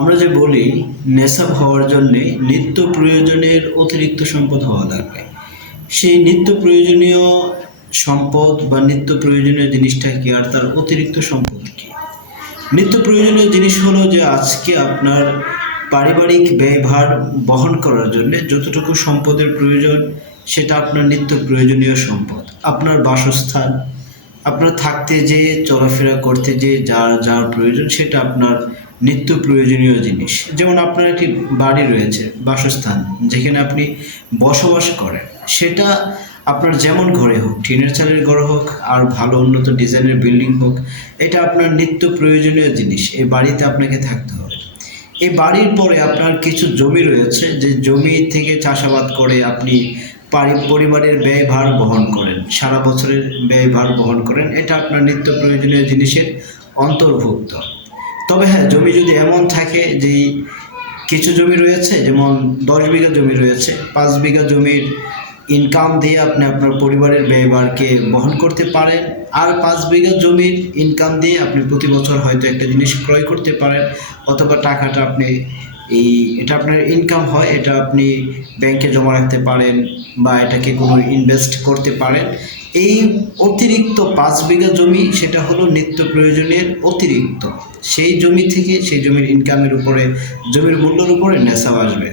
আমরা যে বলি নেশাব হওয়ার জন্যে নিত্য প্রয়োজনের অতিরিক্ত সম্পদ হওয়া দরকার। সেই নিত্য প্রয়োজনীয় সম্পদ বা নিত্য প্রয়োজনীয় জিনিসটা কি, আর তার অতিরিক্ত সম্পদ কি? নিত্য প্রয়োজনীয় জিনিস হলো যে আজকে আপনার পারিবারিক ব্যয়ভার বহন করার জন্য যতটুকু সম্পদের প্রয়োজন, সেটা আপনার নিত্য প্রয়োজনীয় সম্পদ। আপনার বাসস্থান, আপনার থাকতে যে চলাফেরা করতে যে যার যার প্রয়োজন, সেটা আপনার নিত্য প্রয়োজনীয় জিনিস। যেমন আপনার একটি বাড়ি রয়েছে, বাসস্থান, যেখানে আপনি বসবাস করেন, সেটা আপনার যেমন ঘরে হোক, টিনের চালের ঘর হোক আর ভালো উন্নত ডিজাইনের বিল্ডিং হোক, এটা আপনার নিত্য প্রয়োজনীয় জিনিস। এই বাড়িতে আপনাকে থাকতে হবে। এই বাড়ির পরে আপনার কিছু জমি রয়েছে, যে জমি থেকে চাষাবাদ করে আপনি পরিবারের ব্যয়ভার বহন করেন, সারা বছরের ব্যয়ভার বহন করেন। এটা আপনার নিত্য প্রয়োজনীয় জিনিসের অন্তর্ভুক্ত। তবে হ্যাঁ, জমি যদি এমন থাকে যে কিছু জমি রয়েছে, যেমন 10 বিঘা জমি রয়েছে, 5 বিঘা জমির ইনকাম দিয়ে আপনি আপনার পরিবারের ব্যয়ভারকে বহন করতে পারেন, আর 5 বিঘা জমির ইনকাম দিয়ে আপনি প্রতি বছর হয়তো একটা জিনিস ক্রয় করতে পারেন, অথবা টাকাটা আপনি এটা আপনার ইনকাম হয়, এটা আপনি ব্যাংকে জমা রাখতে পারেন বা এটাকে কোনো ইনভেস্ট করতে পারেন। এই অতিরিক্ত 5 বিঘা জমি, সেটা হলো নিত্য প্রয়োজনের অতিরিক্ত। সেই জমি থেকে, সেই জমির ইনকামের উপরে, জমির মূল্যের উপরে নেশাব আসবে।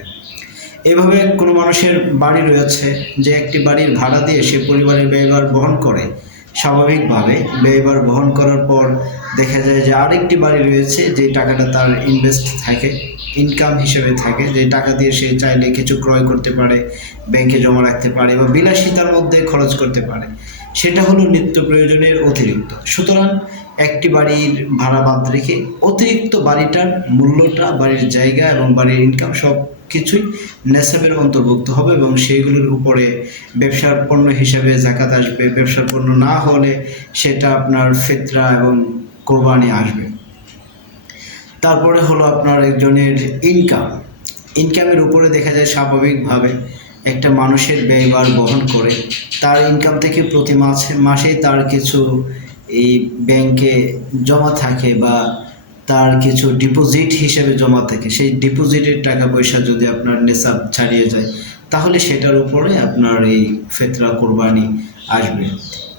এভাবে কোনো মানুষের বাড়ি রয়েছে, যে একটি বাড়ির ভাড়া দিয়ে সে পরিবারের ব্যয়ভার বহন করে, স্বাভাবিকভাবে ব্যয়ভার বহন করার পর দেখা যায় যে আরেকটি বাড়ি রয়েছে, যে টাকাটা তার ইনভেস্ট থাকে, ইনকাম হিসেবে থাকে, যে টাকা দিয়ে সে চাইলে কিছু ক্রয় করতে পারে, ব্যাংকে জমা রাখতে পারে বা বিলাসিতার মধ্যে খরচ করতে পারে। সেটা হলো নিত্য প্রয়োজনের অতিরিক্ত। সুতরাং একটি বাড়ির ভাড়া বাদ রেখে অতিরিক্ত বাড়িটার মূল্যটা, বাড়ির জায়গা এবং বাড়ির ইনকাম সব কিছুই নেশাবের অন্তর্ভুক্ত হবে, এবং সেইগুলোর উপরে ব্যবসার পণ্য হিসাবে জাকাত আসবে। ব্যবসার পণ্য না হলে সেটা আপনার ফিতরা এবং কোরবানি আসবে। তারপরে হলো আপনার একজনের ইনকাম। ইনকামের উপরে দেখা যায় স্বাভাবিকভাবে একটা মানুষের ব্যয়ভার বহন করে, তার ইনকাম থেকে প্রতি মাসেই তার কিছু এই ব্যাংকে জমা থাকে বা তার কিছু ডিপোজিট হিসেবে জমা থাকে। সেই ডিপোজিটের টাকা পয়সা যদি আপনার নেশাব ছাড়িয়ে যায়, তাহলে সেটার উপরে আপনার এই ফিতরা কোরবানি আসবে।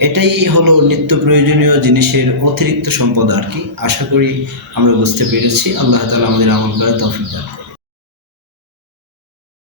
এটাই হলো নিত্য প্রয়োজনীয় জিনিসের অতিরিক্ত সম্পদ আর কি। আশা করি আমরা বুঝতে পেরেছি। আল্লাহ তাআলা আমাদের আমল করার তৌফিক দান করুন।